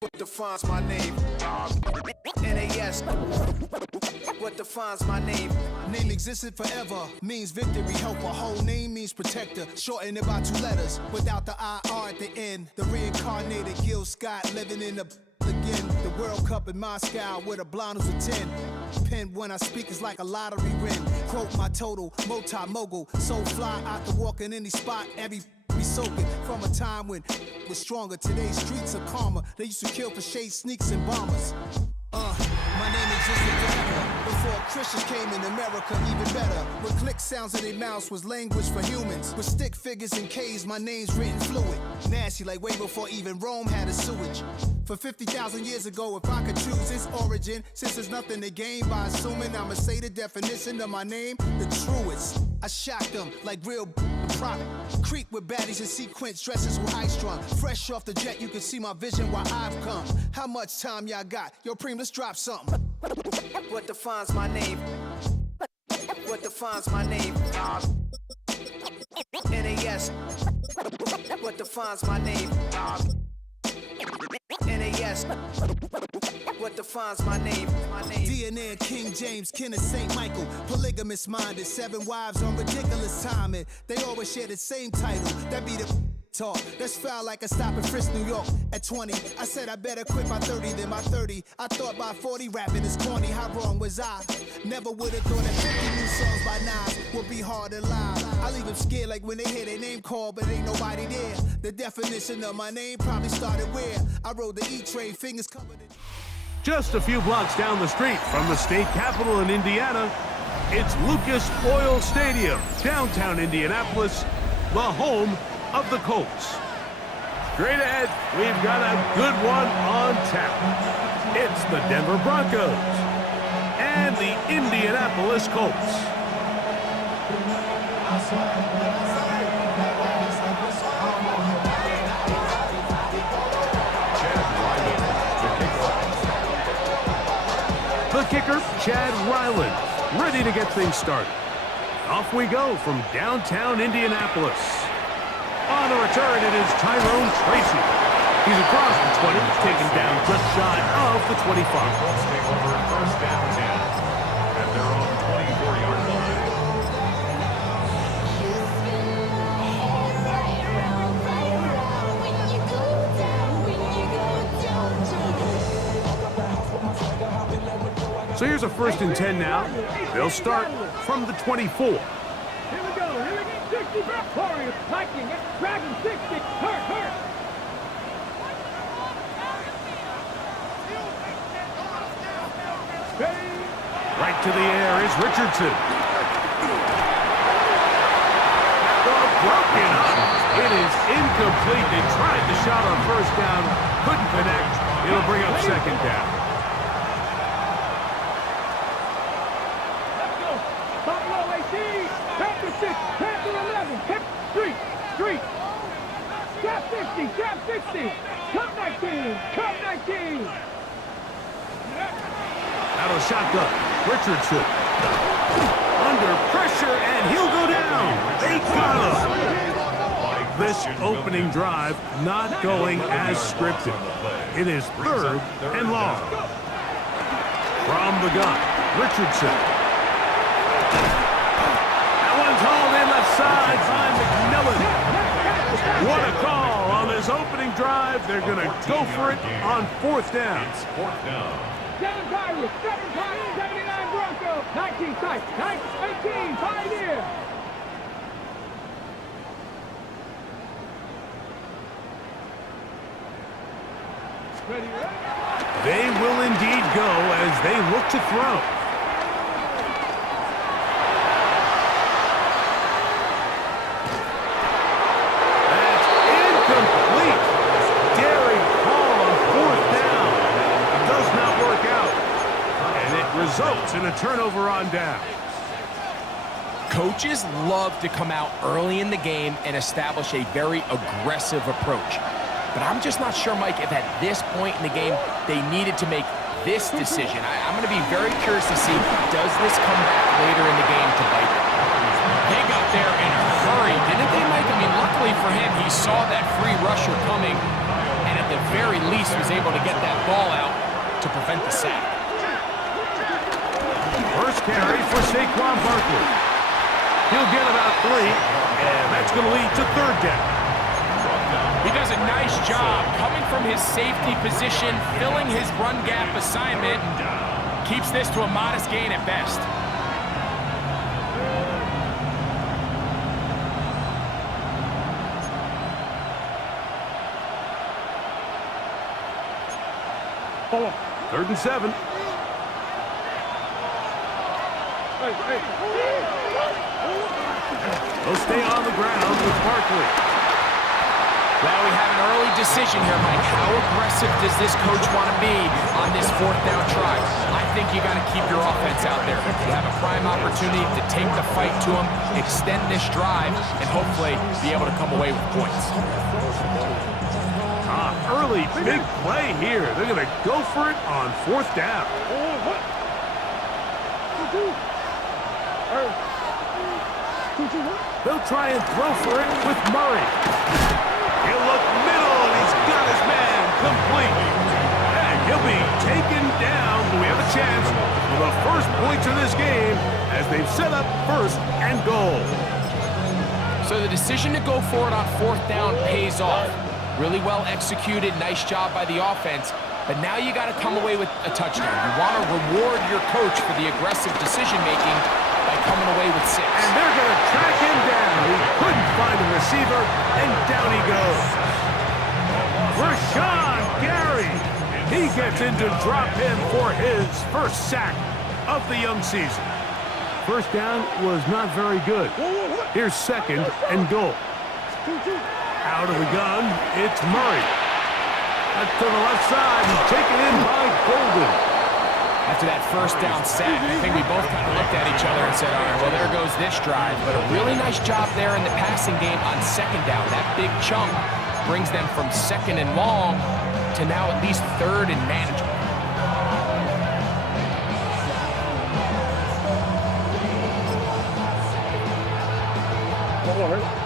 What defines my name? NAS. What defines my name? Name existed forever, means victory, helper. Whole name means protector, shortened it by 2 letters. Without the IR at the end, the reincarnated Gil Scott living in the again. The World Cup in Moscow with a blonde who's a 10. Pen when I speak is like a lottery win. Quote my total, multi-mogul. So fly out to walk in any spot, every be soaking from a time when was stronger. Today's streets are calmer. They used to kill for shade sneaks and bombers. My name existed forever before Christians came in America, even better. With click sounds in their mouths was language for humans. With stick figures and K's, my name's written fluid. Nasty like way before even Rome had a sewage. For 50,000 years ago, if I could choose its origin, since there's nothing to gain by assuming I'ma say the definition of my name, the truest. I shocked them like real prop. Creep with baddies in sequence, dresses with high strung. Fresh off the jet, you can see my vision where I've come. How much time y'all got? Yo, Preem, let's drop something. What defines my name? What defines my name? NAS. What defines my name? NAS. What defines my name? DNA of King James, kin of St. Michael. Polygamous minded, 7 wives on ridiculous timing. They always share the same title. That be the talk. That's foul like a stop in Frisk, New York. At 20, I said I better quit by 30 than by 30. I thought by 40 rapping is corny. How wrong was I? Never would have thought that 50 new songs by Nas would be hard to lie. I leave them scared like when they hear their name called, but ain't nobody there. The definition of my name probably started where I rode the E-train, fingers covered in... Just a few blocks down the street from the state capitol in Indiana, it's Lucas Oil Stadium, downtown Indianapolis, the home of the Colts. Straight ahead, we've got a good one on tap. It's the Denver Broncos and the Indianapolis Colts. The kicker, Chad Ryland, ready to get things started. Off we go from downtown Indianapolis. On the return, it is Tyrone Tracy. He's across the 20, taken down just shy of the 25. First down 10 at their own 24-yard line. So here's a 1st and 10 now. They'll start from the 24. Here we go. 60 back Warriors. Hiking. Dragon 60. Hurt. Right to the air is Richardson. Broken up. It is incomplete. They tried the shot on 1st down. Couldn't connect. It'll bring up 2nd down. Gap 60. Cup 19. Out of shotgun. Richardson. Under pressure, and he'll go down. They got him. This opening drive not going as scripted. It is 3rd and long. From the gun, Richardson. That one's hauled in left side by McMillan. What a call on this opening drive. They're going to go for it on 4th down. It's 4th down. 7 Pirates, 79 Broncos, 19 Titans, 18 Pioneers. They will indeed go as they look to throw. Results in a turnover on down. Coaches love to come out early in the game and establish a very aggressive approach. But I'm just not sure, Mike, if at this point in the game they needed to make this decision. I'm going to be very curious to see, does this come back later in the game to bite them? They got there in a hurry, didn't they, Mike? I mean, luckily for him, he saw that free rusher coming and at the very least was able to get that ball out to prevent the sack. First carry for Saquon Barkley. He'll get about 3, and that's going to lead to third down. He does a nice job coming from his safety position, filling his run gap assignment, keeps this to a modest gain at best. Third and 7. They'll stay on the ground with Barkley. Well, we have an early decision here, Mike. How aggressive does this coach want to be on this fourth down try? I think you got to keep your offense out there. You have a prime opportunity to take the fight to them, extend this drive, and hopefully be able to come away with points. Early big play here. They're going to go for it on fourth down. They'll try and throw for it with Murray. He'll look middle, and he's got his man complete. And he'll be taken down. We have a chance for the first points of this game as they've set up first and goal. So the decision to go for it on fourth down pays off. Really well executed, nice job by the offense. But now you got to come away with a touchdown. You want to reward your coach for the aggressive decision-making by coming away with 6. And they're going to track him down. He couldn't find a receiver, and down he goes. Rashawn Gary. He gets in to drop him for his first sack of the young season. First down was not very good. Here's second and goal. Out of the gun, it's Murray. That's to the left side and taken in by Golden. After that first down sack, I think we both kind of looked at each other and said, all right, well, there goes this drive. But a really nice job there in the passing game on second down. That big chunk brings them from second and long to now at least third and manageable.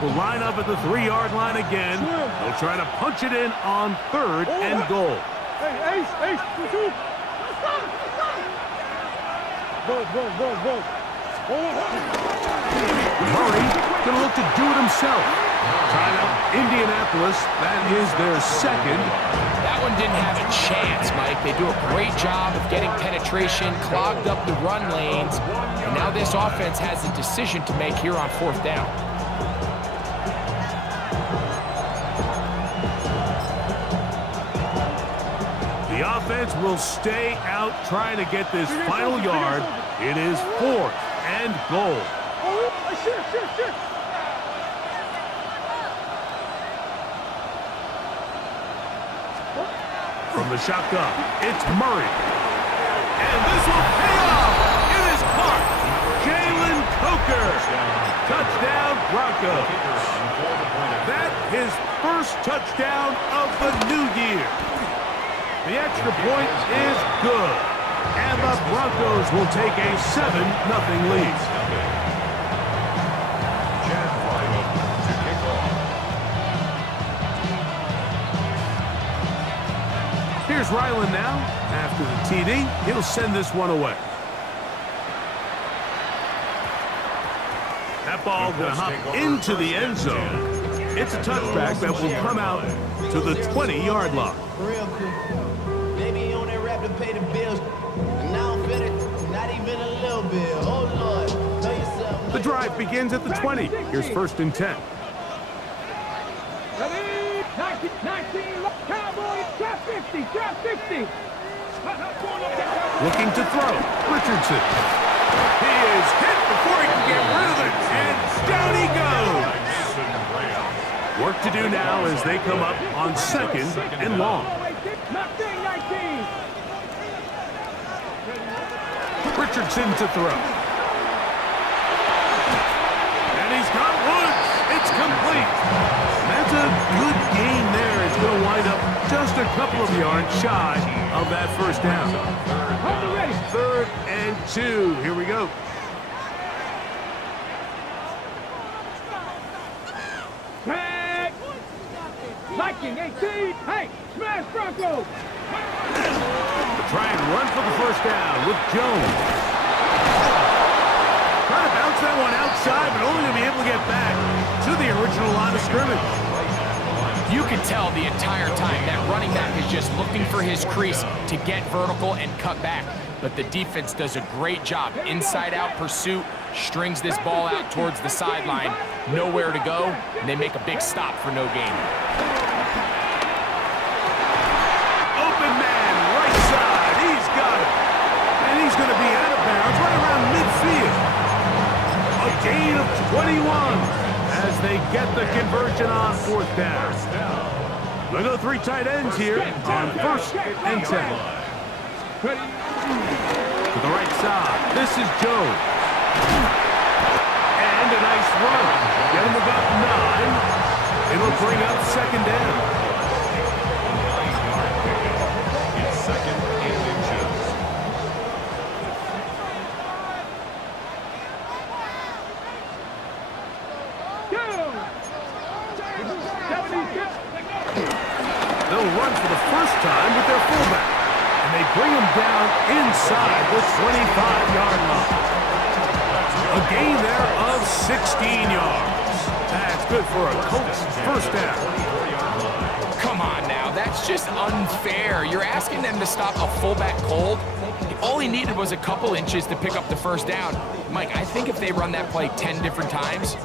Will line up at the 3-yard line again. They'll try to punch it in on third and goal. Hey, Ace, two. Go. Murray going to look to do it himself. Timeout, Indianapolis. That is their second. That one didn't have a chance, Mike. They do a great job of getting penetration, clogged up the run lanes, and now this offense has a decision to make here on fourth down. The offense will stay out trying to get this final yard. It is fourth and goal. Shit. From the shotgun, it's Murray. And this will pay off. It is caught. Jalen Coker. Touchdown, Broncos. That his first touchdown of the new year. The extra point is good. And the Broncos will take a 7-0 lead. Here's Ryland now. After the TD, he'll send this one away. That ball going to hop into the end zone. It's a touchback that will come out to the 20-yard line. Real cool. Maybe you on that rap to pay the bills. And now I'm finished. Not even a little bit. Oh, Lord. Know yourself. The drive begins at the 20. Here's first and 10. Ready? 19, Cowboys, trap 50. Looking to throw. Richardson. He is hit before he can get rid of it. And down he goes. Work to do now as they come up on second and long. Richardson to throw. And he's got Woods. It's complete. That's a good gain there. It's going to wind up just a couple of yards shy of that first down. Third and 2. Here we go. Viking 18, Hank. Smash Bronco! Try and run for the first down with Jones. Trying to bounce that one outside, but only to be able to get back to the original line of scrimmage. You can tell the entire time that running back is just looking for his crease to get vertical and cut back. But the defense does a great job. Inside-out pursuit, strings this ball out towards the sideline. Nowhere to go, and they make a big stop for no gain. Open man, right side. He's got it. And he's going to be out of bounds right around midfield. A gain of 21 as they get the conversion on fourth down. They'll go 3 tight ends here on 1st and 10. To the right side, this is Jones. And a nice run. Get him about 9. It'll bring up 2nd down. It's 2nd and inches. They'll run for the first time with their fullback. And they bring him down inside the 25-yard line. A gain there of 16 yards. That's good for a Colts first down. Come on now, that's just unfair. You're asking them to stop a fullback cold. All he needed was a couple inches to pick up the first down. Mike, I think if they run that play 10 different times,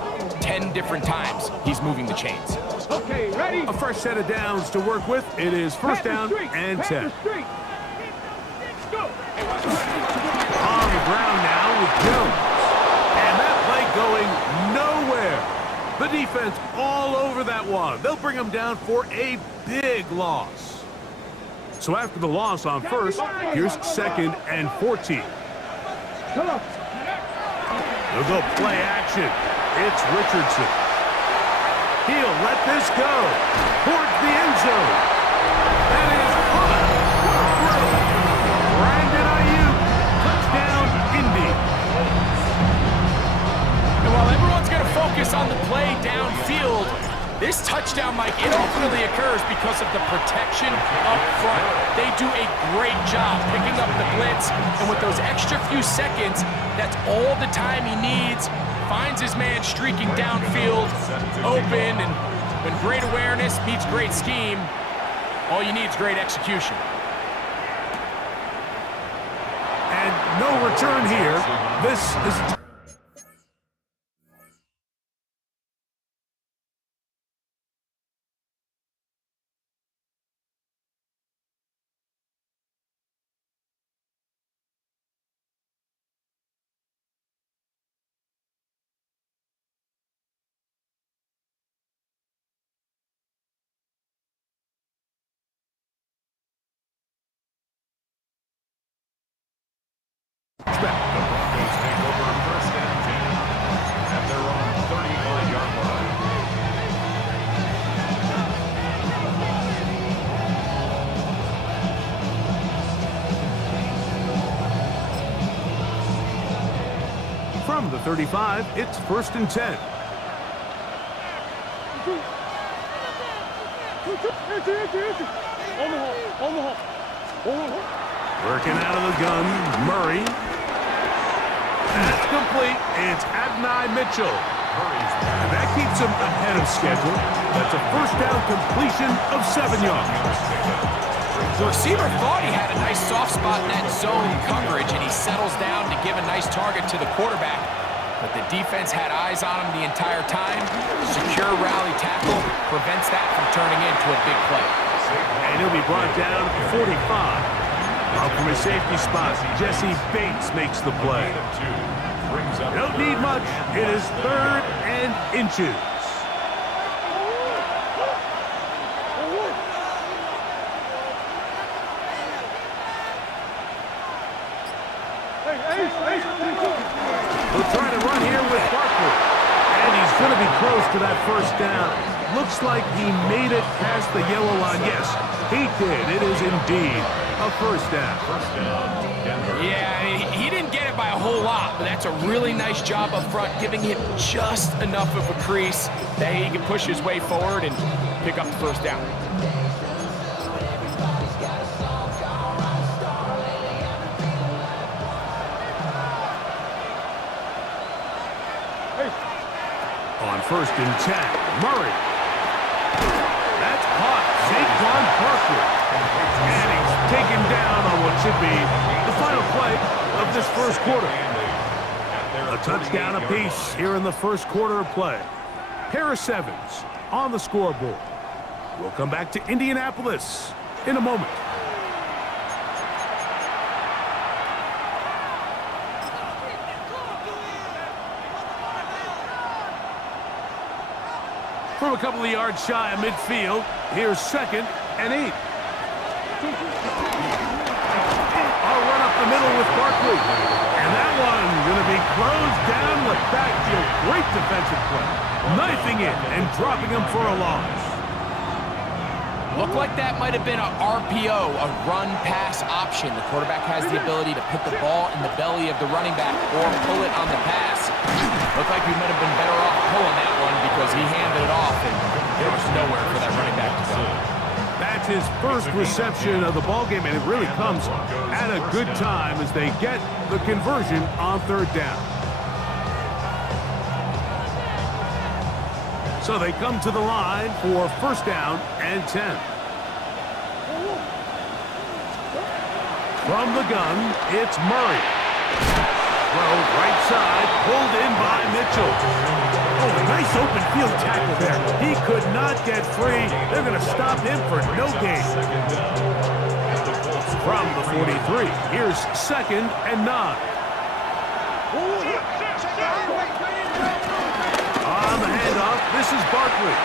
he's moving the chains. Okay, ready? A fresh set of downs to work with. It is first down and 10. Go! On the ground now with Jones. And that play going nowhere. The defense all over that one. They'll bring him down for a big loss. So after the loss on first, here's 2nd and 14. Come on. They'll go play action. It's Richardson. He'll let this go towards the end zone. That is caught. Brandon Ayuk, touchdown, Indy. And while everyone's going to focus on the play downfield, this touchdown, Mike, it ultimately occurs because of the protection up front. They do a great job picking up the blitz, and with those extra few seconds, that's all the time he needs. Finds his man streaking downfield, open, and when great awareness meets great scheme, all you need is great execution. And no return here. This is... The Broncos take over 1st and 10 at their own 35-yard line. From the 35, it's 1st and 10. Working out of the gun, Murray. That's complete. It's Adonai Mitchell. And that keeps him ahead of schedule. That's a first down completion of 7 yards. The receiver thought he had a nice soft spot in that zone coverage, and he settles down to give a nice target to the quarterback. But the defense had eyes on him the entire time. Secure rally tackle prevents that from turning into a big play. And he'll be brought down 45. Up from his safety spot, Jesse Bates makes the play. Don't need much. It is 3rd and inches. We'll try to run here with Barkley. And he's going to be close to that first down. Looks like he made it past the yellow line. Yes, he did. It is indeed a first down. Yeah, he didn't get it by a whole lot, but that's a really nice job up front, giving him just enough of a crease that he can push his way forward and pick up the first down. On 1st and 10, Murray. That's caught. Saquon Barkley. And he's taken down on what should be the final play of this first quarter. A touchdown apiece here in the first quarter of play. Pair of sevens on the scoreboard. We'll come back to Indianapolis in a moment. From a couple of yards shy of midfield, here's 2nd and 8. I'll run up the middle with Barkley. And that one going to be closed down the backfield. Great defensive play. Knifing in and dropping him for a loss. Looked like that might have been a RPO, a run-pass option. The quarterback has the ability to put the ball in the belly of the running back or pull it on the pass. Looked like he might have been better off pulling that one because he handed it off and there was nowhere for that running back to go. That's his first reception of the ballgame, and it really comes at a good time as they get the conversion on 3rd down. So they come to the line for 1st down and 10. From the gun, it's Murray. Throw right side, pulled in by Mitchell. Oh, a nice open field tackle there. He could not get free. They're going to stop him for no gain. From the 43, here's 2nd and 9. On the handoff, this is Barkley.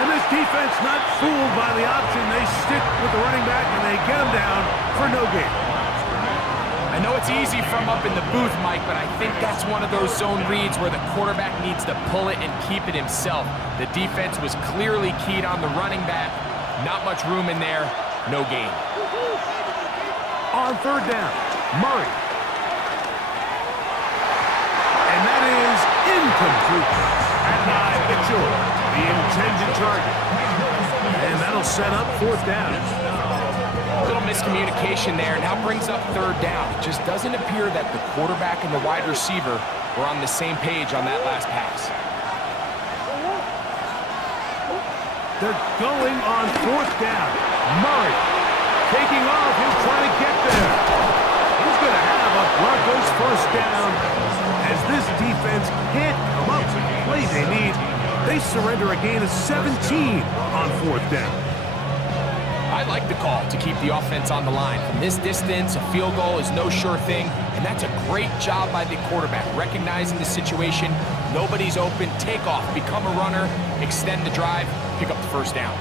And this defense not fooled by the option. They stick with the running back and they get him down for no gain. I know it's easy from up in the booth, Mike, but I think that's one of those zone reads where the quarterback needs to pull it and keep it himself. The defense was clearly keyed on the running back. Not much room in there. No gain. On 3rd down, Murray. And that is incomplete. And by Mitchell, the intended target. And that'll set up 4th down. A little miscommunication there, and now brings up 3rd down. It just doesn't appear that the quarterback and the wide receiver were on the same page on that last pass. They're going on 4th down. Murray taking off. He'll try to get there. He's going to have a Broncos 1st down. As this defense can't come up with the play they need, they surrender a gain of 17 on 4th down. I like the call to keep the offense on the line. From this distance, a field goal is no sure thing, and that's a great job by the quarterback, recognizing the situation. Nobody's open, take off, become a runner, extend the drive, pick up the 1st down.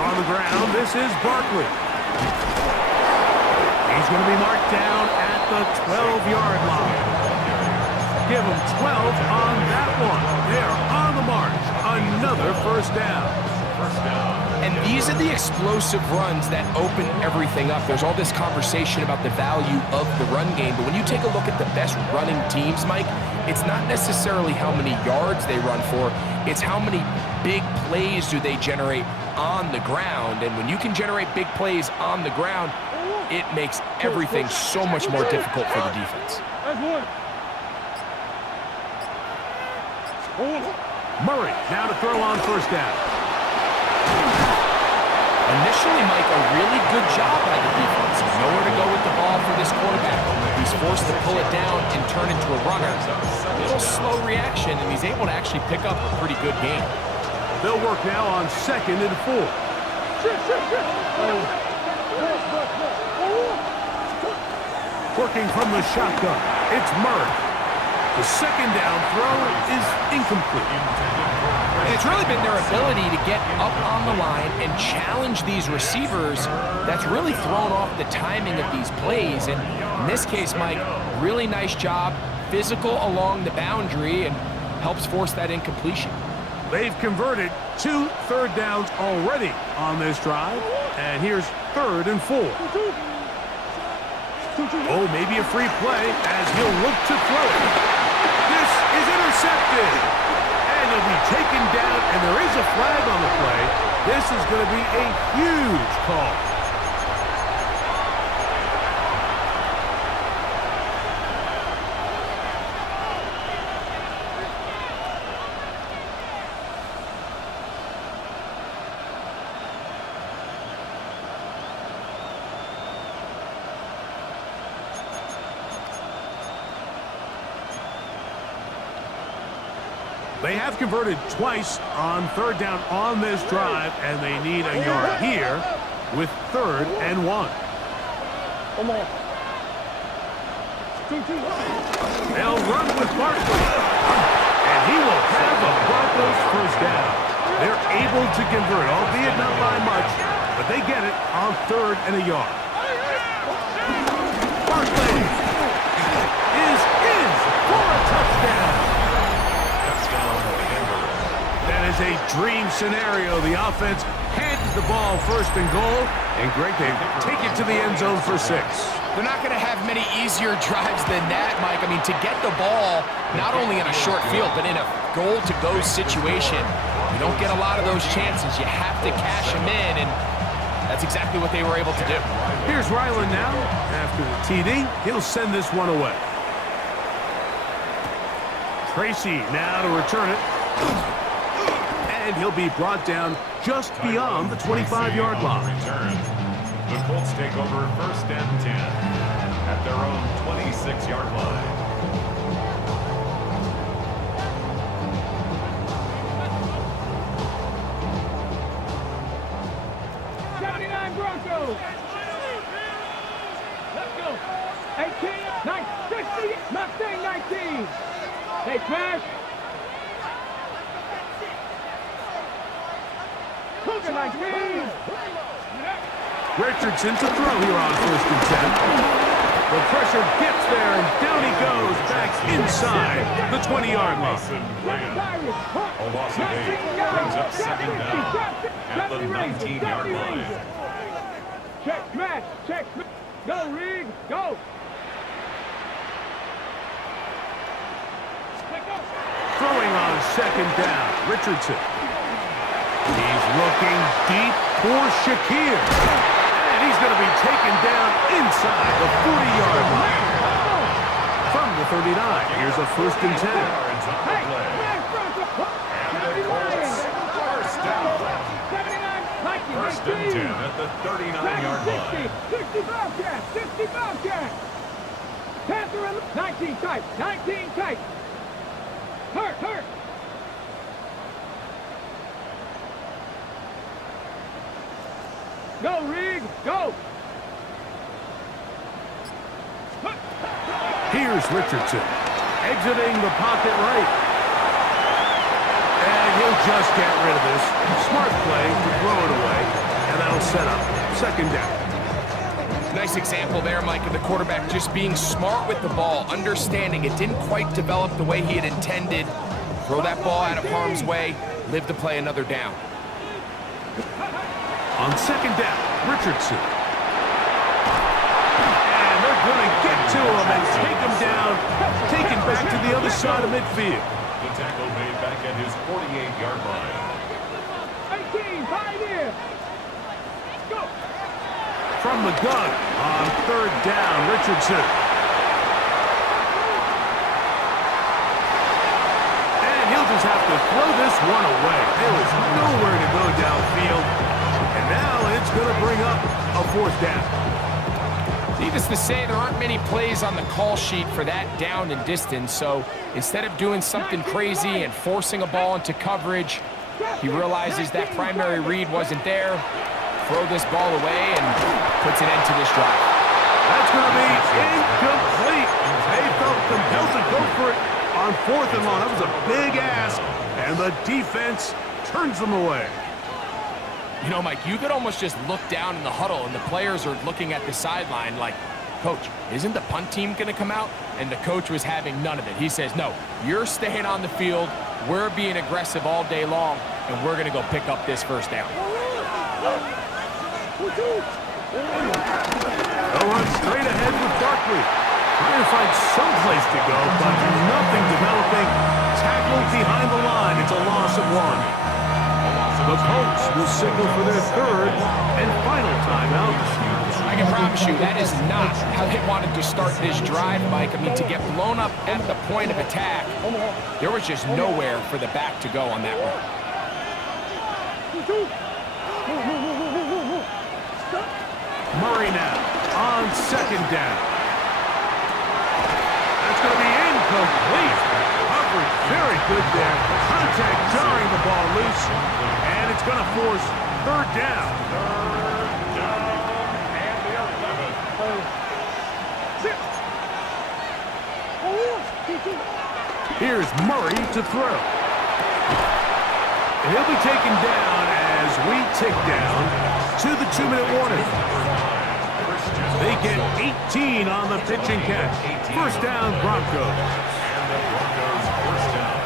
On the ground, this is Barkley. He's going to be marked down at the 12-yard line. Give them 12 on that one. They are on the march. Another 1st down. And these are the explosive runs that open everything up. There's all this conversation about the value of the run game, but when you take a look at the best running teams, Mike, it's not necessarily how many yards they run for, it's how many big plays do they generate on the ground. And when you can generate big plays on the ground, it makes everything so much more difficult for the defense. Murray now to throw on 1st down. Initially, Mike, a really good job by the defense. Nowhere to go with the ball for this quarterback. He's forced to pull it down and turn into a runner. A little slow reaction, and he's able to actually pick up a pretty good game. They'll work now on 2nd and 4. Working from the shotgun, it's Murray. The 2nd down throw is incomplete. And it's really been their ability to get up on the line and challenge these receivers that's really thrown off the timing of these plays. And in this case, Mike, really nice job, physical along the boundary, and helps force that incompletion. They've converted 2 3rd downs already on this drive. And here's 3rd and 4. Oh, maybe a free play as he'll look to throw it. This is intercepted. And he'll be taken down, and there is a flag on the play. This is going to be a huge call. They have converted twice on third down on this drive, and they need a yard here with 3rd and 1. Come on. 2-2. They'll run with Barkley, and he will have a Broncos first down. They're able to convert, albeit not by much, but they get it on 3rd and a yard. Barkley is in for a touchdown. That is a dream scenario. The offense handed the ball 1st and goal, and Greg, they take it to the end zone for 6. They're not going to have many easier drives than that, Mike. I mean, to get the ball not only in a short field, but in a goal-to-go situation, you don't get a lot of those chances. You have to cash them in, and that's exactly what they were able to do. Here's Ryland now. After the TD, he'll send this one away. Tracy now to return it. And he'll be brought down just beyond the 25-yard line. The Colts take over 1st and 10 at their own 26-yard line. Broncos. Let's go. 18, 9, 60, Mustang 19. Hey, smash. Cougar 19. Richardson to throw here on 1st and 10. The pressure gets there, and down he goes back inside the 20-yard line. A loss of 8 brings up 2nd down at the 19-yard line. Check, smash, check, smash. Go, Reed, go. Throwing on 2nd down, Richardson. He's looking deep for Shakir. And he's going to be taken down inside the 40-yard line. From the 39, here's a 1st and 10. Hey, First down. 1st and 10 at the 39-yard line. 60 Bobcat, 60 Bobcat. Panther in the 19 tight, 19 tight. Hurt. Go, Reed, go. Here's Richardson, exiting the pocket right. And he'll just get rid of this. Smart play to throw it away, and that'll set up 2nd down. Nice example there, Mike, of the quarterback just being smart with the ball, understanding it didn't quite develop the way he had intended. Throw that ball out of harm's way, live to play another down. On 2nd down, Richardson. And they're going to get to him and take him down, take him back to the other side of midfield. The tackle made back at his 48-yard line. 18, 5 here. Go. From the gun on 3rd down, Richardson. And he'll just have to throw this one away. There was nowhere to go downfield. And now it's going to bring up a 4th down. Needless to say, there aren't many plays on the call sheet for that down and distance, so instead of doing something crazy and forcing a ball into coverage, he realizes that primary read wasn't there, throw this ball away, and puts an end to this drive. That's going to be incomplete. They felt compelled to go for it on 4th and long. That was a big ask, and the defense turns them away. You know, Mike, you could almost just look down in the huddle, and the players are looking at the sideline like, Coach, isn't the punt team going to come out? And the coach was having none of it. He says, no, you're staying on the field. We're being aggressive all day long, and we're going to go pick up this 1st down. They'll run straight ahead with Barkley. Trying to find some place to go, but nothing developing. Tackled behind the line. It's a loss of 1. The Colts will signal for their 3rd and final timeout. I can promise you that is not how they wanted to start this drive, Mike. I mean, to get blown up at the point of attack, there was just nowhere for the back to go on that one. Murray now on 2nd down. That's going to be incomplete. A coverage. Very good there. Contact jarring the ball loose. And it's going to force third down. Third down and the 11. Here's Murray to throw. And he'll be taken down as we tick down to the 2-minute warning. They get 18 on the pitch and catch. First down, Broncos. And the Broncos first down.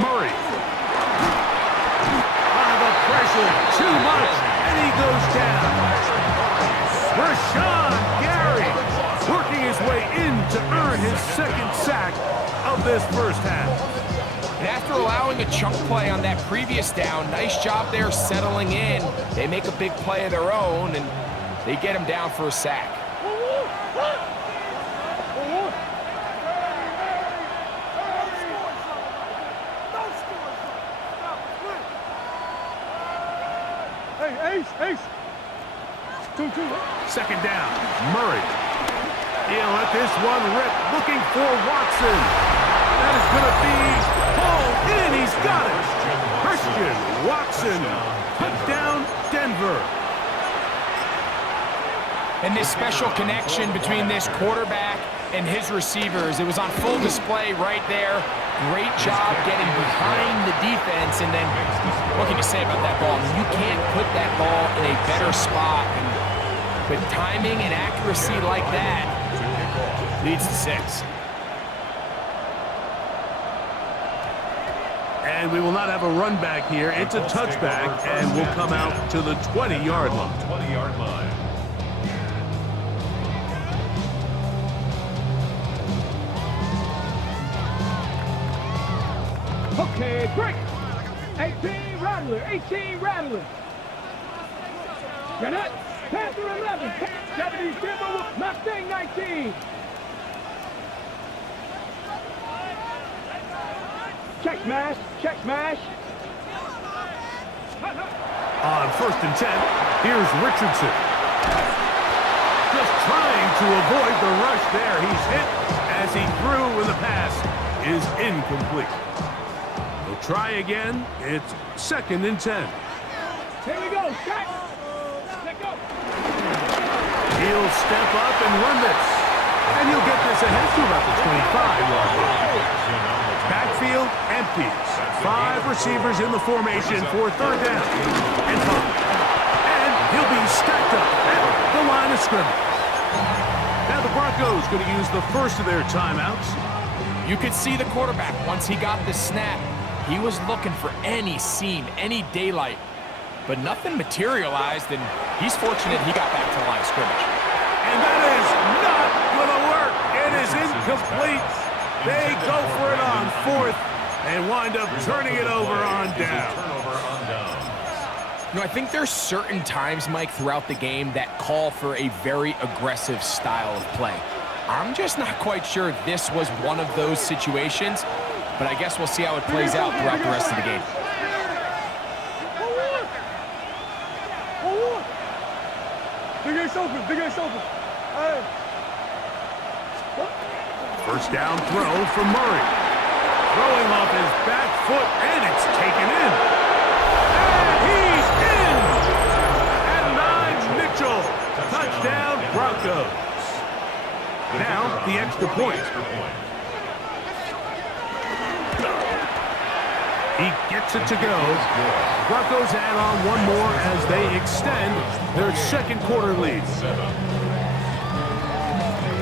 Murray. Under the pressure, too much, and he goes down. Rashawn Gary working his way in to earn his second sack of this first half. And after allowing a chunk play on that previous down, nice job there settling in. They make a big play of their own, and they get him down for a sack. Second down, Murray. He'll let this one rip, looking for Watson. That is going to be pulled in. He's got it. Christian Watson, touchdown, Denver. And this special connection between this quarterback and his receivers, it was on full display right there. Great job getting behind the defense, and then what can you say about that ball? I mean, you can't put that ball in a better spot. And with timing and accuracy like that, leads to 6. And we will not have a run back here. It's a touchback, and we'll come out to the 20-yard line. 20-yard line. Okay, break. 18 Rattler, 18 Rattler. Get it? Panther 11, 70 Timber, Mustang 19. Check smash, check smash. On 1st and 10, here's Richardson. Just trying to avoid the rush there. He's hit as he threw, and the pass is incomplete. He'll try again. It's 2nd and 10. Here we go, check. Let go. He'll step up and run this. And he'll get this ahead to about the 25-yard line. Backfield empties. 5 receivers in the formation for third down. And 5. And he'll be stacked up at the line of scrimmage. Now the Broncos going to use the first of their timeouts. You could see the quarterback, once he got the snap, he was looking for any seam, any daylight. But nothing materialized, and he's fortunate he got back to the line of scrimmage. And that is not going to work. It is incomplete. They go for it on 4th and wind up turning it over on down. You know, I think there's certain times, Mike, throughout the game that call for a very aggressive style of play. I'm just not quite sure this was one of those situations, but I guess we'll see how it plays out throughout the rest of the game. Big Ace open, Big Ace open. Hey. First down throw for Murray. Throwing off his back foot, and it's taken in. And he's in! And 9 Mitchell. Touchdown, Broncos. Now, the extra point. He gets it to go. Broncos add on one more as they extend their second quarter lead.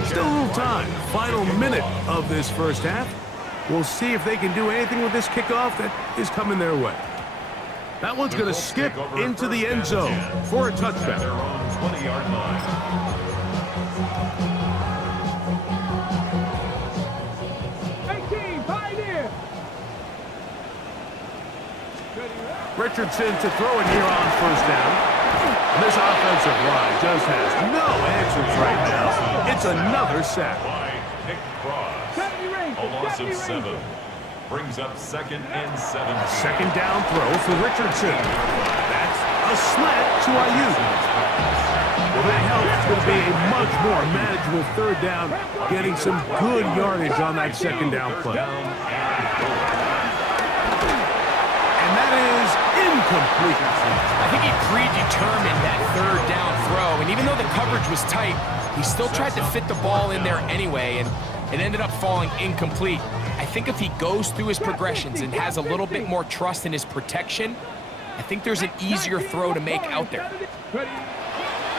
Still a little time. Final minute of this first half. We'll see if they can do anything with this kickoff that is coming their way. That one's going to skip into the end zone for a touchback. 20-yard line. Richardson to throw it here on first down. And this offensive line just has no answers right now. It's another sack. Saturday range. A loss of 70 7. range. Brings up 2nd and 7. Second down throw for Richardson. That's a slant to Ayuk. Well, that helps. It's going to be a much more manageable third down, getting some good yardage on that second down play. And that is incomplete. I think he predetermined that third down throw, and even though the coverage was tight, he still tried to fit the ball in there anyway, and it ended up falling incomplete. I think if he goes through his progressions and has a little bit more trust in his protection, I think there's an easier throw to make out there.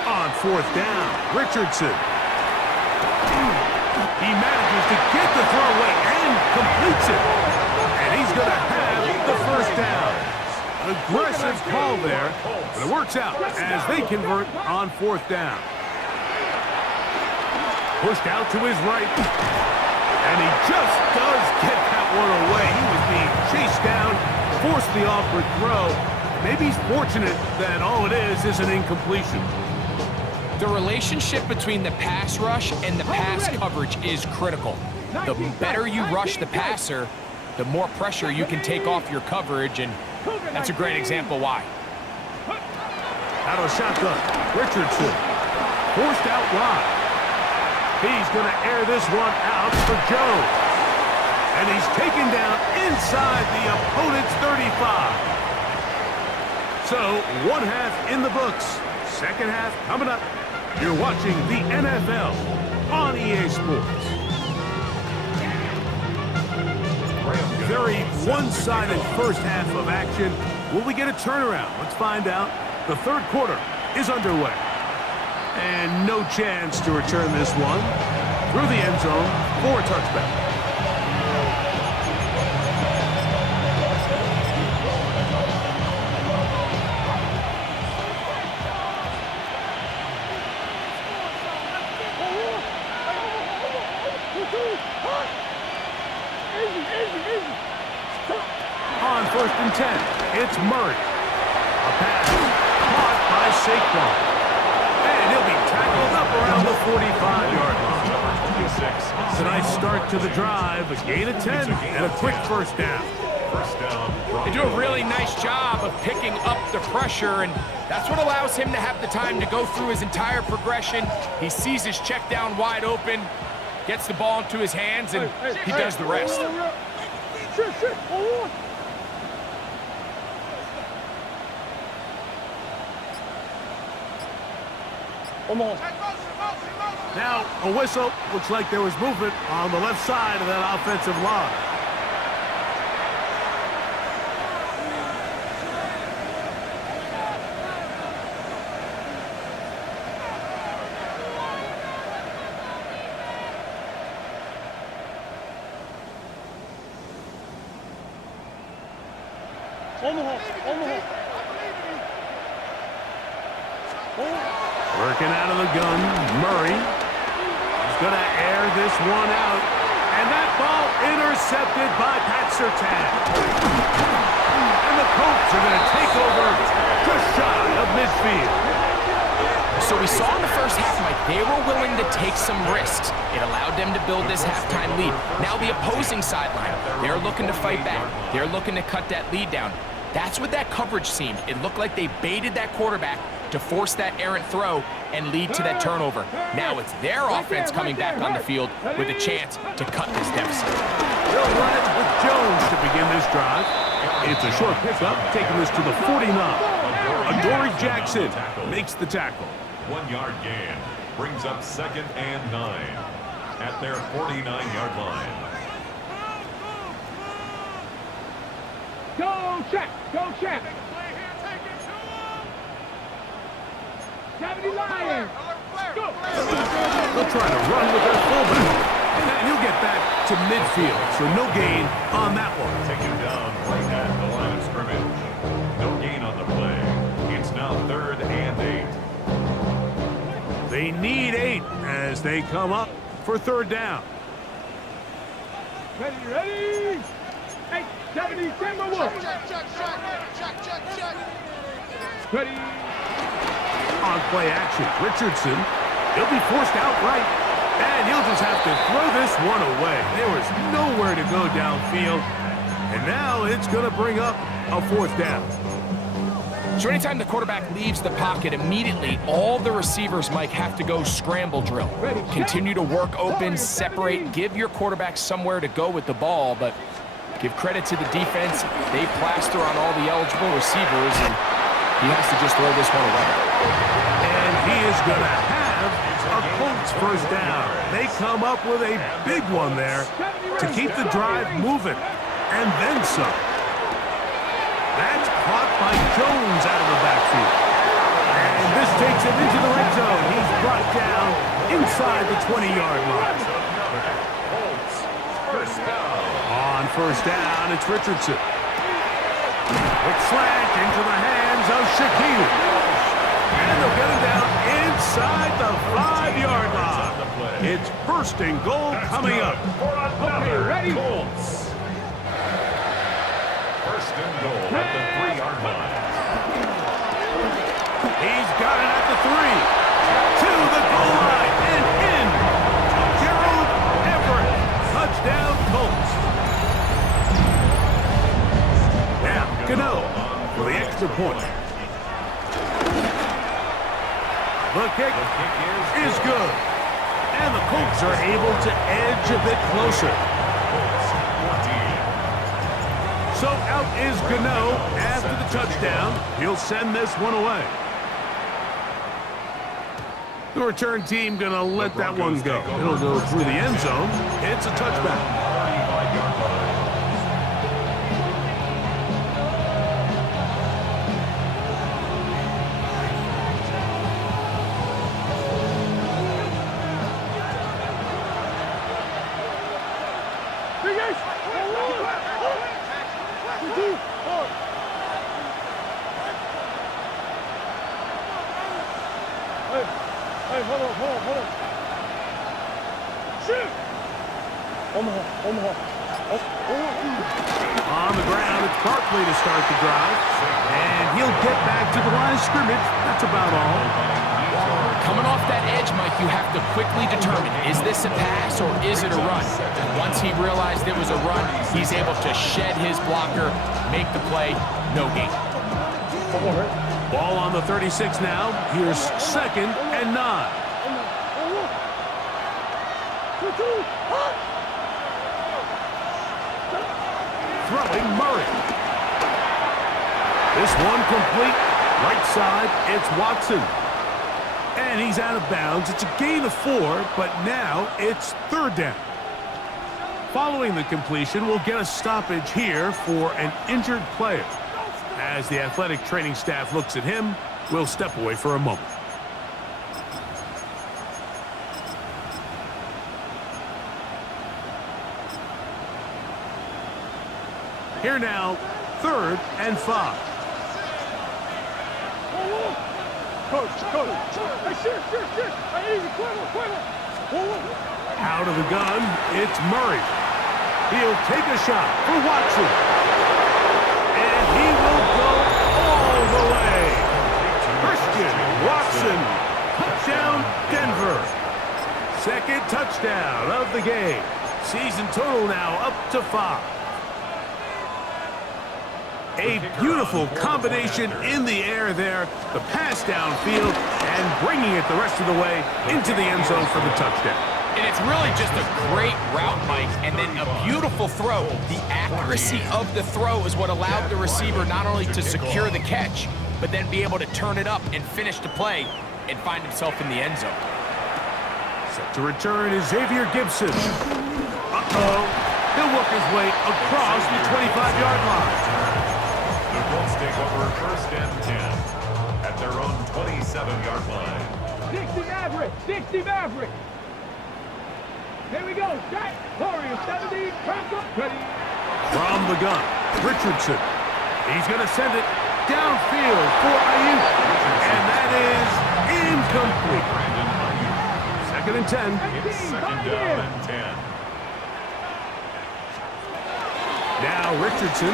On fourth down, Richardson. He manages to get the throw away and completes it. And he's going to have the first down. An aggressive call there, but it works out as they convert on fourth down. Pushed out to his right. And he just does get that one away. He was being chased down, forced the awkward throw. Maybe he's fortunate that all it is an incompletion. The relationship between the pass rush and the pass coverage is critical. The better you rush the passer, the more pressure you can take off your coverage, and that's a great example why. Out of shotgun, Richardson. Forced out wide. He's going to air this one out for Jones. And he's taken down inside the opponent's 35. So, one half in the books. Second half coming up. You're watching the NFL on EA Sports. Very one-sided first half of action. Will we get a turnaround? Let's find out. The third quarter is underway. And no chance to return this one through the end zone for a touchback. On 1st and 10, it's Murray. A pass caught by Saquon. And he'll be tackled up around the 45-yard line. It's a nice start to the drive, a gain of 10, and a quick first down. They do a really nice job of picking up the pressure, and that's what allows him to have the time to go through his entire progression. He sees his check down wide open, gets the ball into his hands, and he does the rest. Now, a whistle. Looks like there was movement on the left side of that offensive line. Working out of the gun, Murray. He's going to air this one out. And that ball intercepted by Pat Surtain. And the Colts are going to take over just shy of midfield. So we saw in the first half, Mike, they were willing to take some risks. It allowed them to build this halftime lead. Now the opposing sideline, they're looking to fight back. They're looking to cut that lead down. That's what that coverage seemed. It looked like they baited that quarterback to force that errant throw and lead to that turnover. Now it's their offense coming back on the field with a chance to cut this deficit. They'll run it with Jones to begin this drive. It's a short pickup, taking this to the 49. Adoree Jackson makes the tackle. 1-yard gain. Brings up 2nd and 9 at their 49-yard line. Go check! Go check! 70 Lions! Go! They'll try to run with their fullback. And he'll get back to midfield, so no gain on that one. Take him down right at the line of scrimmage. No gain on the play. It's now 3rd and 8. They need 8 as they come up for third down. Ready! 8, 70, Timber Wolf! Ready! On play action, Richardson. He'll be forced outright. And he'll just have to throw this one away. There was nowhere to go downfield. And now it's going to bring up a 4th down. So anytime the quarterback leaves the pocket, immediately all the receivers, Mike, have to go scramble drill. Continue to work open, separate, give your quarterback somewhere to go with the ball, but give credit to the defense. They plaster on all the eligible receivers, and he has to just throw this one away. And he is going to have a Colts 1st down. They come up with a big one there to keep the drive moving, and then some. That's caught by Jones out of the backfield. And this takes him into the red zone. He's brought down inside the 20-yard line. On 1st down, it's Richardson. It's slant into the hands of Shaquille. And they'll get him down inside the 5-yard line. It's 1st and goal coming up. Okay, ready? Colts. 1st and goal at the 3-yard line. He's got it at the 3. To the goal line and in. Gerald Everett. Touchdown Colts. Now, Cano for the extra point. The kick is good. And the Colts are able to edge a bit closer. So out is Cano after the touchdown. He'll send this one away. The return team going to let that one go. It'll go through the end zone. It's a touchback. Hey, hold on. Shoot! Omaha. On the ground, it's Barkley to start the drive. And he'll get back to the line of scrimmage. That's about all. Coming off that edge, Mike, you have to quickly determine, is this a pass or is it a run? Once he realized it was a run, he's able to shed his blocker, make the play, no gain. Ball on the 36 now. Here's 2nd and 9. Throwing Murray. This one complete. Right side, it's Watson. And he's out of bounds. It's a gain of 4, but now it's 3rd down. Following the completion, we'll get a stoppage here for an injured player. As the athletic training staff looks at him, we'll step away for a moment. Here now, 3rd and 5. Coach. Hey, shit. Hey, easy, quick. Out of the gun, it's Murray. He'll take a shot for Watson. And he will go all the way. Christian Watson, touchdown Denver. 2nd touchdown of the game. Season total now up to 5. A beautiful combination in the air there. The pass downfield and bringing it the rest of the way into the end zone for the touchdown. And it's really just a great route, Mike, and then a beautiful throw. The accuracy of the throw is what allowed the receiver not only to secure the catch, but then be able to turn it up and finish the play and find himself in the end zone. Set to return is Xavier Gibson. He'll work his way across the 25-yard line. The Colts take over 1st and 10 at their own 27-yard line. 60 Maverick. Here we go. Jack Warrior 70. Crack up. Ready. From the gun, Richardson. He's going to send it downfield for Ayuk. And that is incomplete. 2nd and 10. It's 2nd down and 10. Now Richardson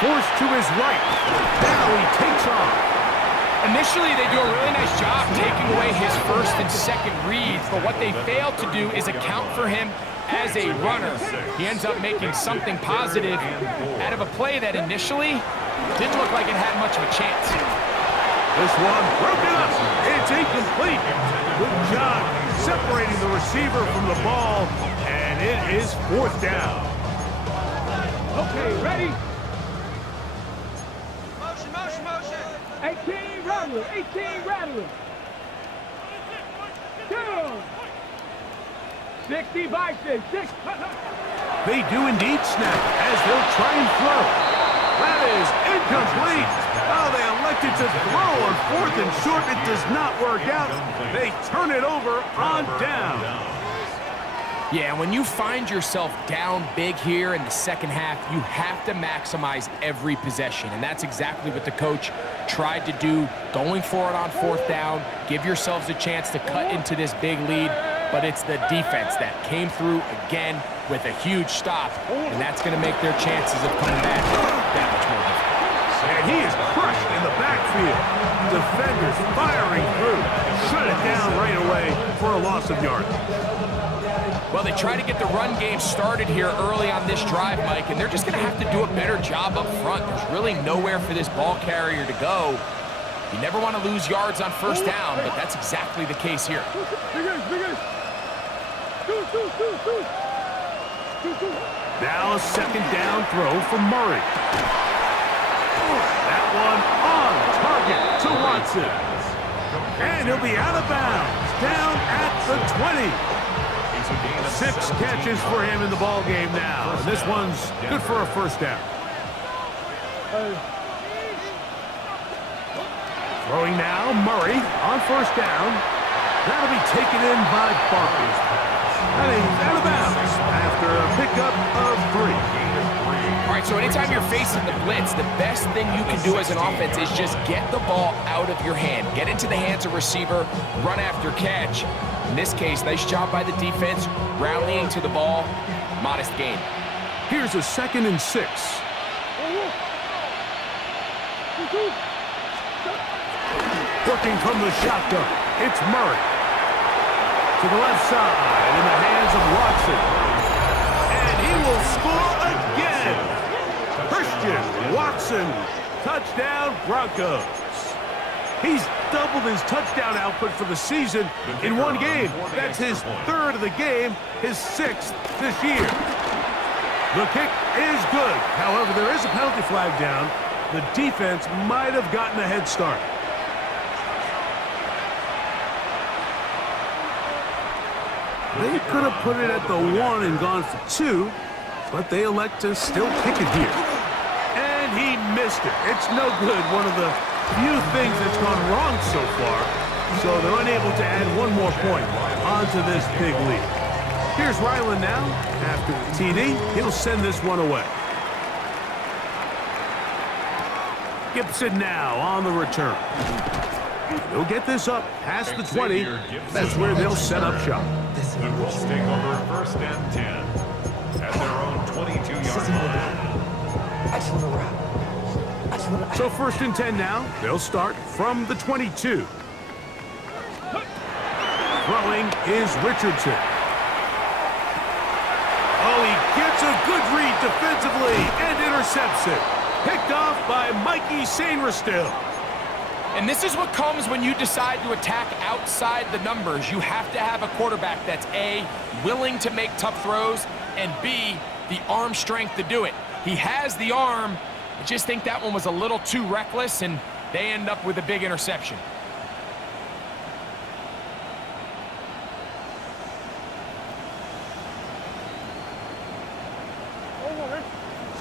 forced to his right. Now he takes off. Initially, they do a really nice job taking away his first and second reads, but what they fail to do is account for him as a runner. He ends up making something positive out of a play that initially didn't look like it had much of a chance. This one broken up. It's incomplete. Good job separating the receiver from the ball, and it is 4th down. Okay, ready? Motion. 18 rattlers. 2. 60 bison. 6. They do indeed snap as they'll try and throw. That is incomplete. Oh, they elected to throw on 4th and short. It does not work out. They turn it over on down. Yeah, when you find yourself down big here in the second half, you have to maximize every possession, and that's exactly what the coach tried to do going for it on 4th down. Give yourselves a chance to cut into this big lead, but it's the defense that came through again with a huge stop, and that's going to make their chances of coming back that much more difficult. And he is crushed in the backfield. Defenders firing through. Shut it down right away for a loss of yards. Well, they try to get the run game started here early on this drive, Mike, and they're just going to have to do a better job up front. There's really nowhere for this ball carrier to go. You never want to lose yards on 1st down, but that's exactly the case here. Now a 2nd down throw for Murray. That one on target to Watson. And he'll be out of bounds, down at the 20. 6 catches for him in the ball game now. And this one's good for a 1st down. Throwing now, Murray on 1st down. That'll be taken in by Barkley. And he's out of bounds after a pickup of 3. All right, so anytime you're facing the blitz, the best thing you can do as an offense is just get the ball out of your hand. Get into the hands of receiver, run after catch. In this case, nice job by the defense, rallying to the ball, modest gain. Here's a 2nd and 6. Working from the shotgun, it's Murray. To the left side, in the hands of Watson. And he will score again. Christian Watson, touchdown Broncos. He's doubled his touchdown output for the season in one game. That's his 3rd of the game, his 6th this year. The kick is good. However, there is a penalty flag down. The defense might have gotten a head start. They could have put it at the 1 and gone for 2, but they elect to still kick it here. And he missed it. It's no good. One of the few things that's gone wrong so far. So they're unable to add one more point onto this big lead. Here's Ryland now. After the TD, he'll send this one away. Gibson now on the return. He'll get this up past the 20. That's where they'll set up shop. The Colts take over 1st and 10 at their own 22-yard line. So 1st and 10 now. They'll start from the 22. Throwing is Richardson. Oh, he gets a good read defensively and intercepts it. Picked off by Mikey Sainristil. And this is what comes when you decide to attack outside the numbers. You have to have a quarterback that's A, willing to make tough throws, and B, the arm strength to do it. He has the arm. I just think that one was a little too reckless, and they end up with a big interception.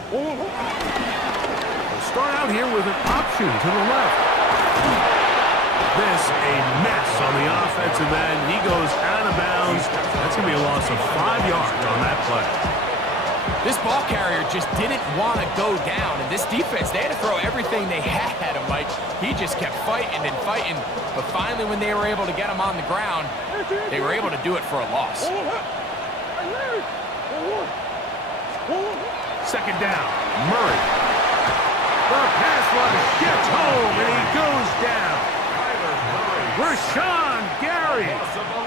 We'll start out here with an option to the left. This a mess on the offensive end. He goes out of bounds. That's going to be a loss of 5 yards on that play. This ball carrier just didn't want to go down, and this defense, they had to throw everything they had at him, Mike. He just kept fighting and fighting, but finally when they were able to get him on the ground, they were able to do it for a loss. 2nd down, Murray. The pass rush gets home, and he goes down. Rashawn Gary.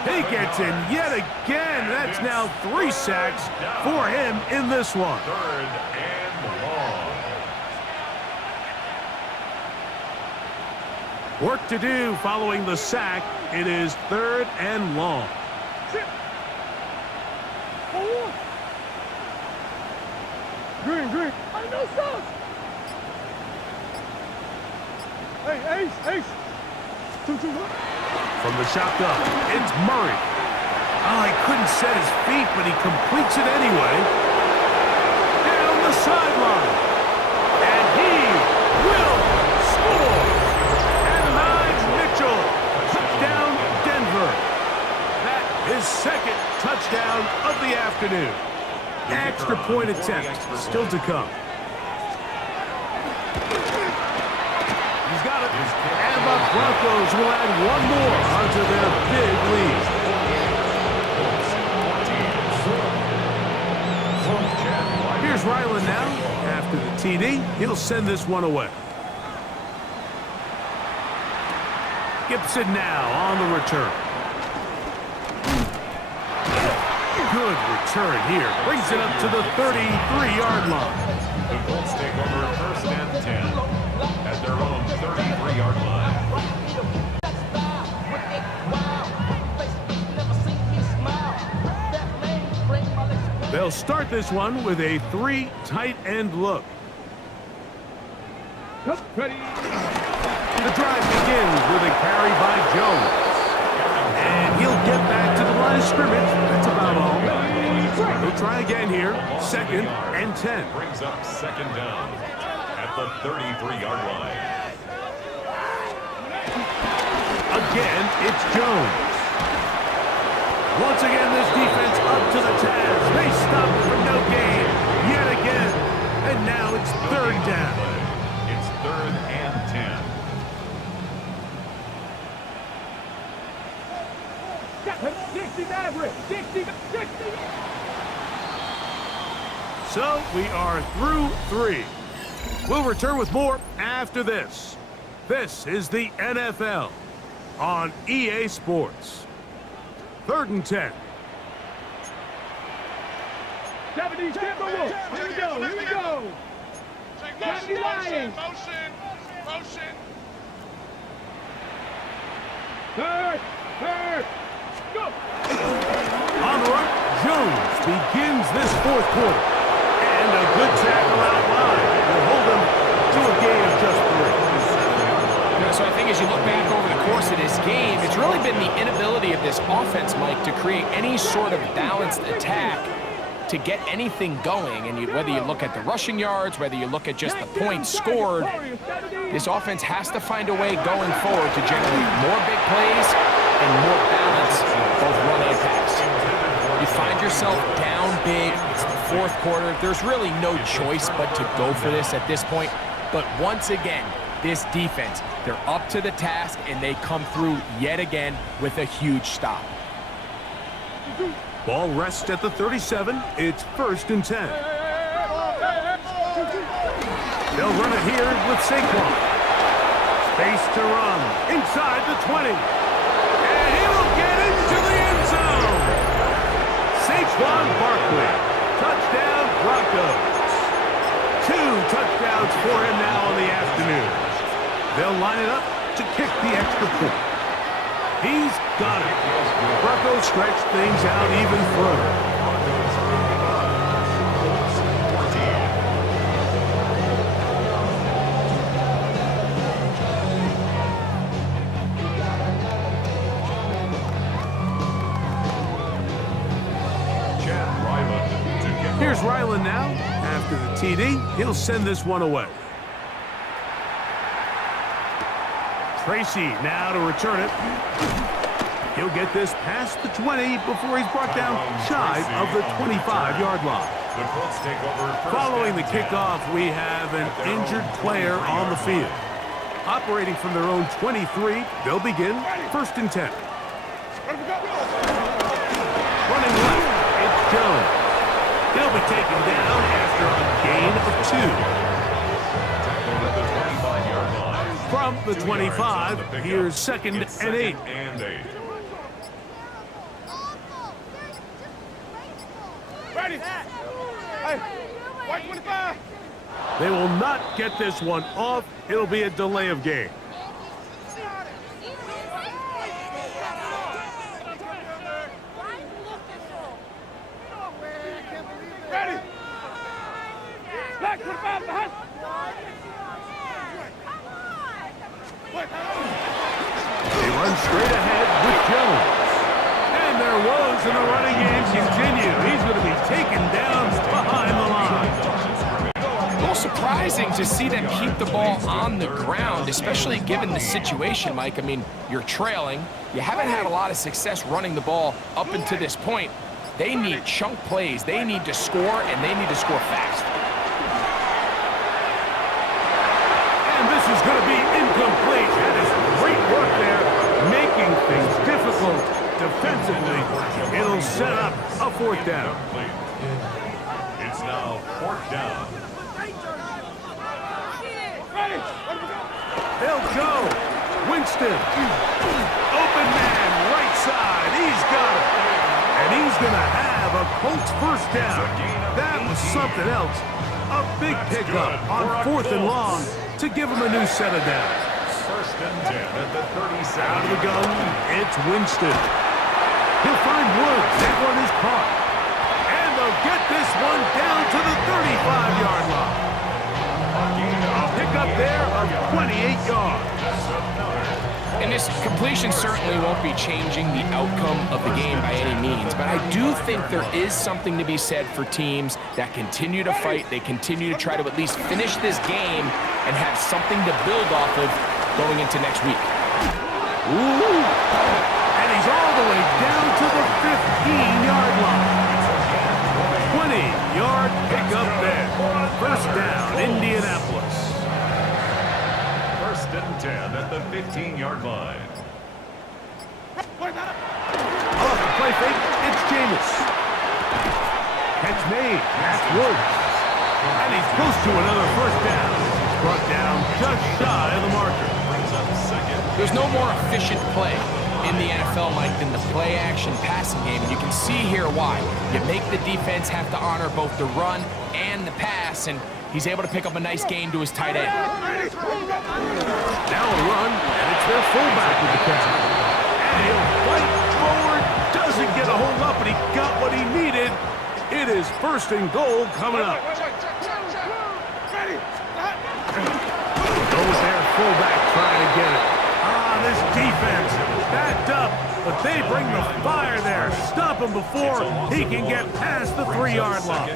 He gets in yet again. That's now 3 sacks for him in this one. 3rd and long. Work to do following the sack. It is 3rd and long. Green. I know stuff. Hey, Ace. 2-2. From the shotgun, it's Murray. Oh, he couldn't set his feet, but he completes it anyway. Down the sideline. And he will score. And Nige Mitchell. Touchdown, Denver. That is 2nd touchdown of the afternoon. Extra point attempt still to come. He's got it. And the Broncos will add one more onto their big lead. Here's Ryland now. After the TD, he'll send this one away. Gibson now on the return. Good return here. Brings it up to the 33-yard line. The Colts take over 1st and 10 at their own 33-yard line. They'll start this one with a 3 tight end look. Ready. The drive begins with a carry by Jones. And he'll get back to the line of scrimmage. That's about all. He'll try again here. 2nd and 10. Brings up 2nd down at the 33-yard line. Again, it's Jones. Once again, this defense up to the task. They stop it for no gain yet again. And now it's 3rd down. It's 3rd and 10. 60 Maverick. 60. So we are through 3. We'll return with more after this. This is the NFL on EA Sports. 3rd and 10. 70 Timberwolves. Here we go. 70 Lions. Motion. Third. Go. On the right, Jones begins this 4th quarter. And a good tackle out wide will hold them to a gain of just 3. So I think as you look back over the course of this game, it's really been the inability of this offense, Mike, to create any sort of balanced attack to get anything going. And whether you look at the rushing yards, whether you look at just the points scored, this offense has to find a way going forward to generate more big plays and more balance, both run and pass. You find yourself down big, it's the 4th quarter, there's really no choice but to go for this at this point. But once again, this defense, they're up to the task and they come through yet again with a huge stop. Ball rests at the 37. It's 1st and 10. They'll run it here with Saquon. Space to run inside the 20. And he will get into the end zone. Saquon Barkley. Touchdown Broncos. 2 touchdowns for him now on the afternoon. They'll line it up to kick the extra point. He's got it. Broncos stretch things out even further. Here's Ryland now. After the TD, he'll send this one away. Tracy now to return it. He'll get this past the 20 before he's brought down shy of the 25-yard line. Following the kickoff, we have an injured player on the field. Operating from their own 23, they'll begin 1st and 10. Running left, it's Jones. He'll be taken down after a gain of 2. From from the 25. Here's 2nd and 8. Ready? Hey, 125. They will not get this one off. It'll be a delay of game. Ready? Black 25 behind. They run straight ahead with Jones. And their woes in the running game continue. He's going to be taken down behind the line. A little surprising to see them keep the ball on the ground, especially given the situation, Mike. I mean, you're trailing. You haven't had a lot of success running the ball up until this point. They need chunk plays. They need to score, and they need to score fast. And this is going to be incomplete. That is great work there, making things difficult defensively. It'll set up a 4th down. It's now 4th down. They'll go. Winston. Open man, right side. He's got it. And he's going to have a Colts 1st down. That was something else. A big pickup on 4th and long to give him a new set of downs. 1st and 10 at the 37. Out of the gun, it's Winston. He'll find Woods. That one is caught. And they'll get this one down to the 35-yard line. A pickup there of 28 yards. And this completion certainly won't be changing the outcome of the game by any means, but I do think there is something to be said for teams that continue to fight. They continue to try to at least finish this game and have something to build off of going into next week. Ooh. And he's all the way down to the 15-yard line. 20-yard pickup there. 1st down, Indianapolis. 1st and 10 at the 15-yard line. Off the play fake, it's Jameis. Catch made, that's Woods. And he's close to another 1st down. He's brought down just shy of the marker. There's no more efficient play in the NFL, Mike, than the play-action passing game, and you can see here why. You make the defense have to honor both the run and the pass, and he's able to pick up a nice gain to his tight end. Now a run, and it's their fullback with the catch. And he'll fight forward, doesn't get a hold up, but he got what he needed. It is 1st and goal coming up. Goes their fullback trying to get it. This defense backed up, but they bring the fire there. Stop him before he can get past the 3-yard line.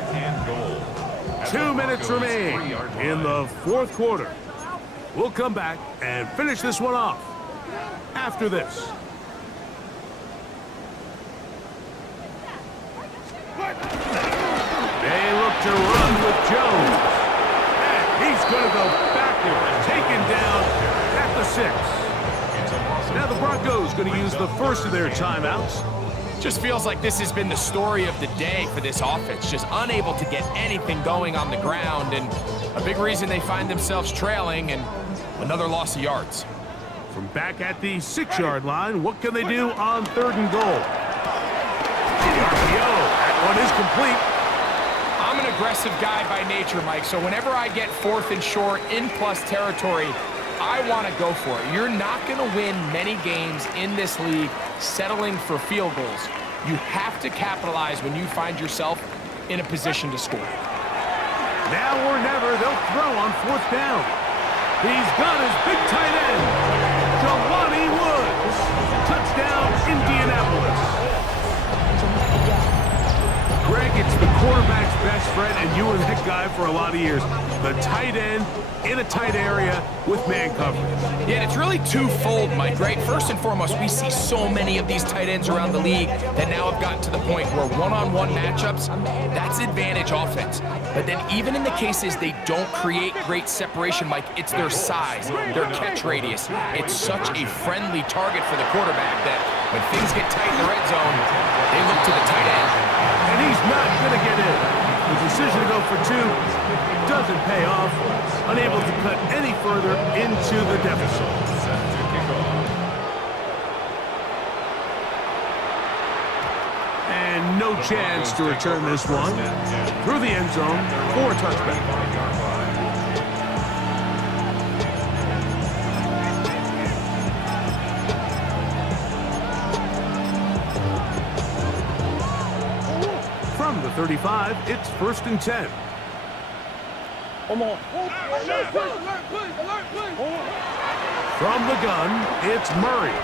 2 minutes remain in the 4th quarter. We'll come back and finish this one off after this. They look to run with Jones. And he's going to go backward, taken down at the 6. Now the Broncos going to use the 1st of their timeouts. Just feels like this has been the story of the day for this offense. Just unable to get anything going on the ground, and a big reason they find themselves trailing and another loss of yards. From back at the 6-yard line, what can they do on 3rd and goal? The RPO, that one is complete. I'm an aggressive guy by nature, Mike, so whenever I get 4th and short in plus territory, I want to go for it. You're not going to win many games in this league settling for field goals. You have to capitalize when you find yourself in a position to score. Now or never, they'll throw on 4th down. He's got his big tight end, Jelani Woods. Touchdown, Indianapolis. Greg, it's the quarterback's best friend, and you were that guy for a lot of years. The tight end in a tight area with man coverage. Yeah, and it's really twofold, Mike, right? First and foremost, we see so many of these tight ends around the league that now have gotten to the point where one-on-one matchups, that's advantage offense. But then even in the cases they don't create great separation, Mike, it's their size, their catch radius. It's such a friendly target for the quarterback that when things get tight in the red zone, they look to the tight end. And he's not going to get in. The decision to go for two doesn't pay off. Unable to cut any further into the deficit. Set to kick off. And no chance to return this one. Through the end zone for a touchback. From the 35, it's 1st and 10. From the gun, it's Murray.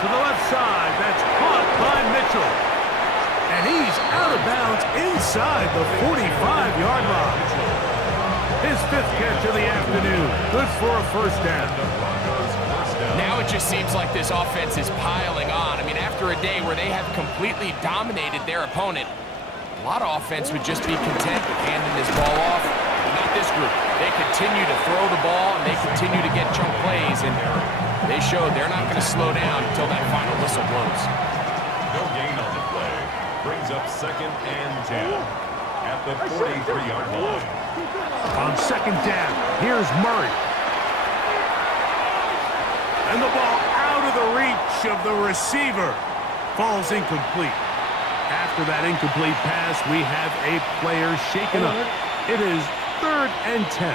To the left side, that's caught by Mitchell. And he's out of bounds inside the 45-yard line. His 5th catch of the afternoon. Good for a 1st down. Now it just seems like this offense is piling on. I mean, after a day where they have completely dominated their opponent, a lot of offense would just be content with handing this ball off. But not this group. They continue to throw the ball, and they continue to get chunk plays, and they showed they're not going to slow down until that final whistle blows. No gain on the play. Brings up 2nd and 10 at the 43-yard line. On 2nd down, here's Murray. And the ball out of the reach of the receiver. Falls incomplete. After that incomplete pass, we have a player shaken up. It is 3rd and 10.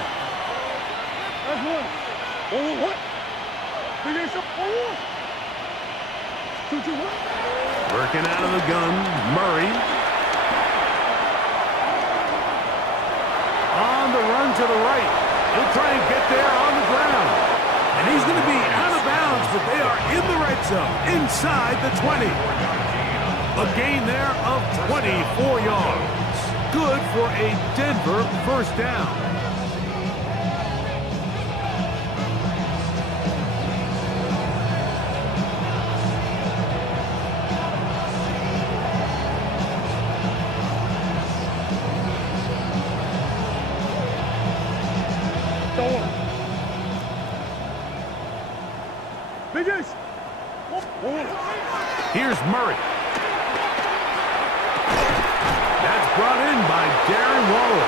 Working out of the gun, Murray. On the run to the right. He'll try and get there on the ground. And he's going to be out of bounds, but they are in the red zone, inside the 20. A gain there of 24 yards. Good for a Denver 1st down. Here's Murray. That's brought in by Darren Waller.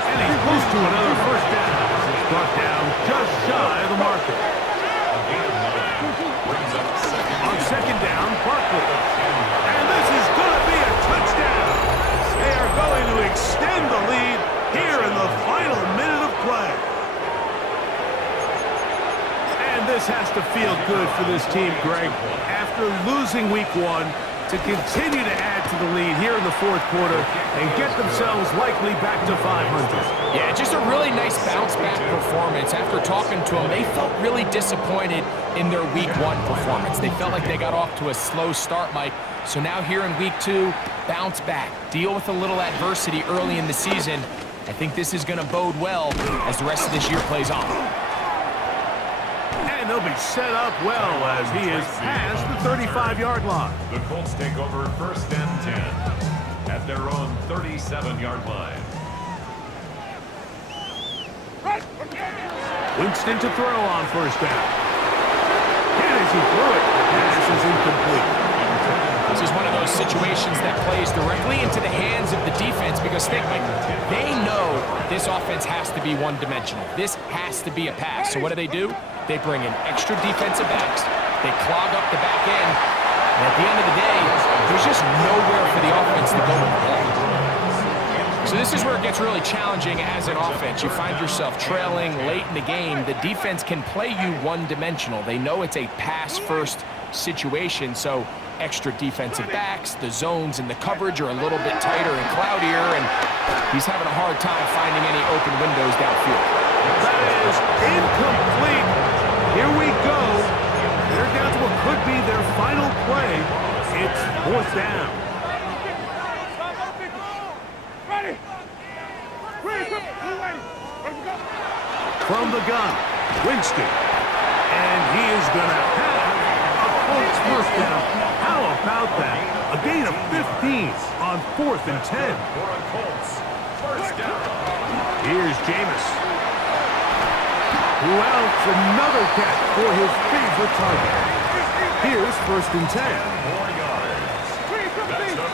And he's close to another 1st down. He's brought down just shy of the marker. On 2nd down, Barkley. And this is going to be a touchdown. They are going to extend the lead here in the final minute of play. And this has to feel good for this team, Greg. After losing week 1, to continue to add to the lead here in the 4th quarter and get themselves likely back to 500. Yeah, just a really nice bounce-back performance. After talking to them, they felt really disappointed in their week 1 performance. They felt like they got off to a slow start, Mike. So now here in week 2, bounce back, deal with a little adversity early in the season. I think this is going to bode well as the rest of this year plays on. And they'll be set up well as he is past the 35-yard line. The Colts take over 1st and 10 at their own 37-yard line. Winston to throw on 1st down. And as he threw it, the pass is incomplete. This is one of those situations that plays directly into the hands of the defense because think, Mike, they know this offense has to be one-dimensional. This has to be a pass. So what do? They bring in extra defensive backs. They clog up the back end. And at the end of the day, there's just nowhere for the offense to go with the ball. So this is where it gets really challenging as an offense. You find yourself trailing late in the game. The defense can play you one-dimensional. They know it's a pass-first situation, so extra defensive backs, the zones and the coverage are a little bit tighter and cloudier, and he's having a hard time finding any open windows downfield. That is incomplete. Here we go. They're down to what could be their final play. It's 4th down. From the gun, Winston. And he is going to have a Colts 1st down. How about that? A gain of 15 on 4th and 10. For a Colts 1st down. Here's Jameis. Who else? Another catch for his favorite target. Here's 1st and 10. 4 yards. That's the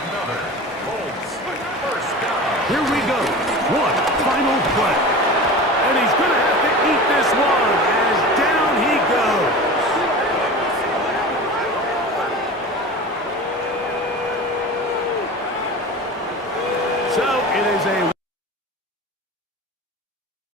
One final play. And he's going to have to eat this one.